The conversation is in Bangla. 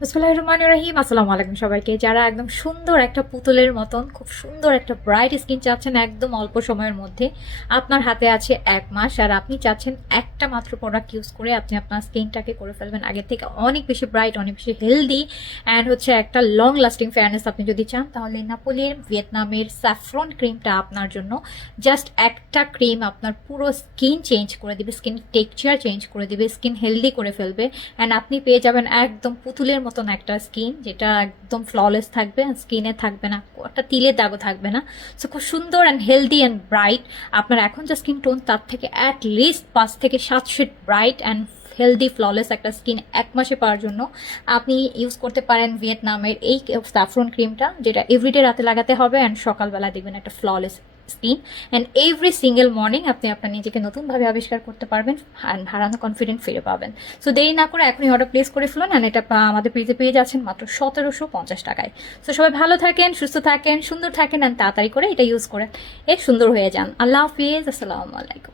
বিসমিল্লাহির রহমানির রহিম। আসসালামু আলাইকুম সবাইকে। যারা একদম সুন্দর একটা পুতুলের মতন খুব সুন্দর একটা ব্রাইট স্কিন চাচ্ছেন একদম অল্প সময়ের মধ্যে, আপনার হাতে আছে 1 মাস আর আপনি চাচ্ছেন একটা মাত্র প্রোডাক্ট ইউজ করে আপনি আপনার স্কিনটাকে করে ফেলবেন আগের থেকে অনেক বেশি ব্রাইট, অনেক বেশি হেলদি অ্যান্ড হচ্ছে একটা লং লাস্টিং ফেয়ারনেস আপনি যদি চান, তাহলে নাপোলির ভিয়েতনামের স্যাফরন ক্রিমটা আপনার জন্য। জাস্ট একটা ক্রিম আপনার পুরো স্কিন চেঞ্জ করে দিবে, স্কিন টেক্সচার চেঞ্জ করে দিবে, স্কিন হেলদি করে ফেলবে অ্যান্ড আপনি পেয়ে যাবেন একদম পুতুলের মতন একটা স্কিন যেটা একদম ফ্ললেস থাকবে, স্কিনে থাকবে না একটা তিলের দাগও থাকবে না। সো খুব সুন্দর অ্যান্ড হেলদি অ্যান্ড ব্রাইট। আপনার এখন যে স্কিন টোন তার থেকে অ্যাট লিস্ট 5 থেকে 7 shade bright and healthy flawless একটা স্কিন 1 মাসে পাওয়ার জন্য আপনি ইউজ করতে পারেন ভিয়েতনামের এই স্যাফরন ক্রিমটা, যেটা এভরিডে রাতে লাগাতে হবে অ্যান্ড সকালবেলা দেখবেন একটা flawless skin and every single morning আপনি আপনার নিজেকে নতুনভাবে আবিষ্কার করতে পারবেন অ্যান্ড হারানো কনফিডেন্ট ফিরে পাবেন। সো দেরি না করে এখনই অর্ডার প্লেস করে ফেলুন অ্যান্ড এটা আমাদের পেজে পেয়ে যাচ্ছেন মাত্র 1750 টাকায়। সো সবাই ভালো থাকেন, সুস্থ থাকেন, সুন্দর থাকেন অ্যান্ড তাড়াতাড়ি করে এটা ইউজ করে সুন্দর হয়ে যান। আল্লাহ হাফিজ, আসসালামু আলাইকুম।